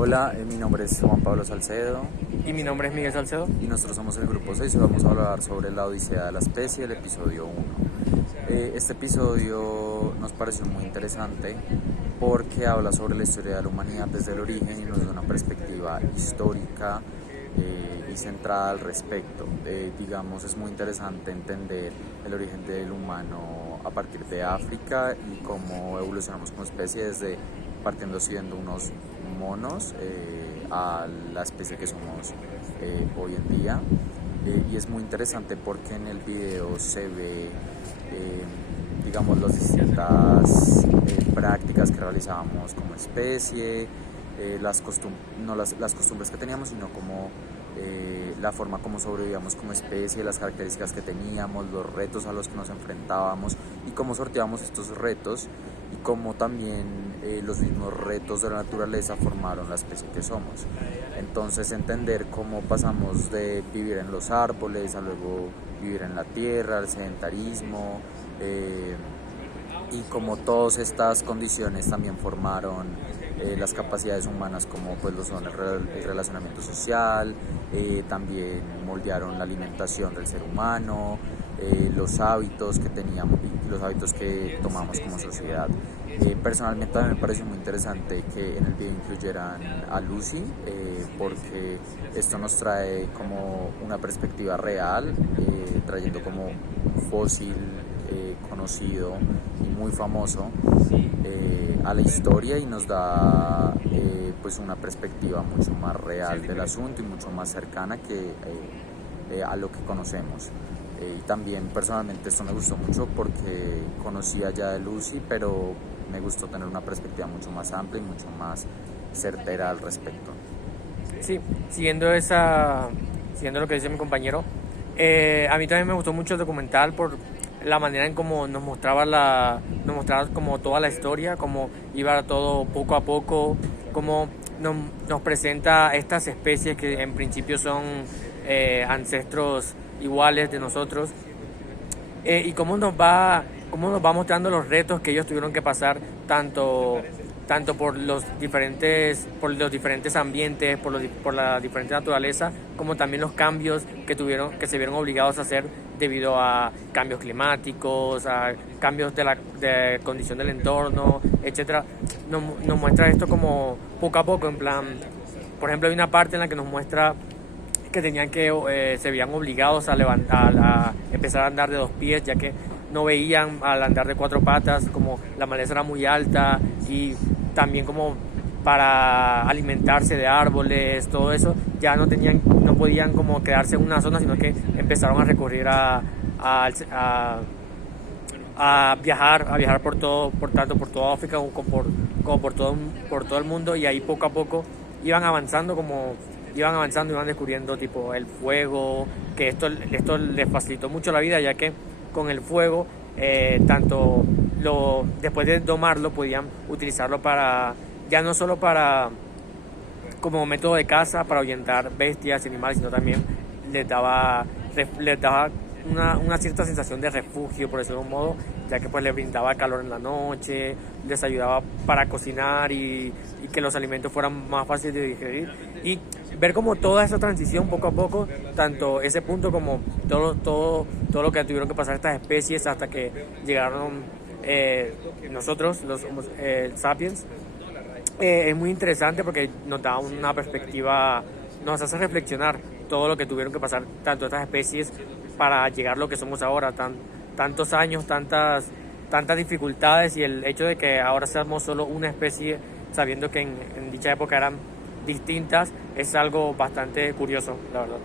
Hola, mi nombre es Juan Pablo Salcedo Y mi nombre es Miguel Salcedo. y nosotros somos el Grupo 6 y vamos a hablar sobre la Odisea de la Especie, el episodio 1. Este episodio nos pareció muy interesante porque habla sobre la historia de la humanidad desde el origen y nos da una perspectiva histórica y centrada al respecto. Digamos, es muy interesante entender el origen del humano a partir de África y cómo evolucionamos como especie desde partiendo siendo unos monos a la especie que somos hoy en día. Y es muy interesante porque en el video se ve digamos las distintas prácticas que realizábamos como especie, no las costumbres que teníamos, sino como la forma como sobrevivíamos como especie, las características que teníamos, los retos a los que nos enfrentábamos y cómo sorteábamos estos retos y cómo también los mismos retos de la naturaleza formaron la especie que somos. Entonces entender cómo pasamos de vivir en los árboles a luego vivir en la tierra, al sedentarismo, y como todas estas condiciones también formaron las capacidades humanas como pues lo son el relacionamiento social, también moldearon la alimentación del ser humano, los hábitos que teníamos y los hábitos que tomamos como sociedad. Personalmente también me pareció muy interesante que en el video incluyeran a Lucy, porque esto nos trae como una perspectiva real, trayendo como un fósil conocido y muy famoso a la historia y nos da pues una perspectiva mucho más real del asunto y mucho más cercana que a lo que conocemos. Y también personalmente esto me gustó mucho porque conocía ya de Lucy, pero me gustó tener una perspectiva mucho más amplia y mucho más certera al respecto. Sí, siguiendo lo que dice mi compañero, a mí también me gustó mucho el documental por la manera en cómo nos mostraba como toda la historia, cómo iba todo poco a poco, cómo nos presenta estas especies que en principio son ancestros iguales de nosotros, y cómo nos va mostrando los retos que ellos tuvieron que pasar tanto por los diferentes ambientes, por la diferente naturaleza, como también los cambios que se vieron obligados a hacer debido a cambios climáticos, a cambios de condición del entorno, etcétera. Nos muestra esto como poco a poco, en plan, por ejemplo, hay una parte en la que nos muestra que se veían obligados a empezar a andar de dos pies, ya que no veían al andar de cuatro patas, como la maleza era muy alta, y también como para alimentarse de árboles, todo eso, ya no podían como quedarse en una zona, sino que empezaron a recurrir a viajar tanto por toda África como por todo el mundo, y ahí poco a poco iban avanzando, iban descubriendo tipo el fuego, que esto les facilitó mucho la vida, ya que con el fuego, después de domarlo, podían utilizarlo ya no solo como método de caza, para ahuyentar bestias y animales, sino también les daba una cierta sensación de refugio, por decirlo de un modo, ya que pues les brindaba calor en la noche, les ayudaba para cocinar y que los alimentos fueran más fáciles de digerir, y ver como toda esa transición poco a poco, tanto ese punto como todo lo que tuvieron que pasar estas especies hasta que llegaron nosotros, los sapiens. Es muy interesante porque nos da una perspectiva, nos hace reflexionar todo lo que tuvieron que pasar tanto estas especies para llegar a lo que somos ahora, tantos años, tantas dificultades, y el hecho de que ahora seamos solo una especie, sabiendo que en dicha época eran distintas, es algo bastante curioso, la verdad.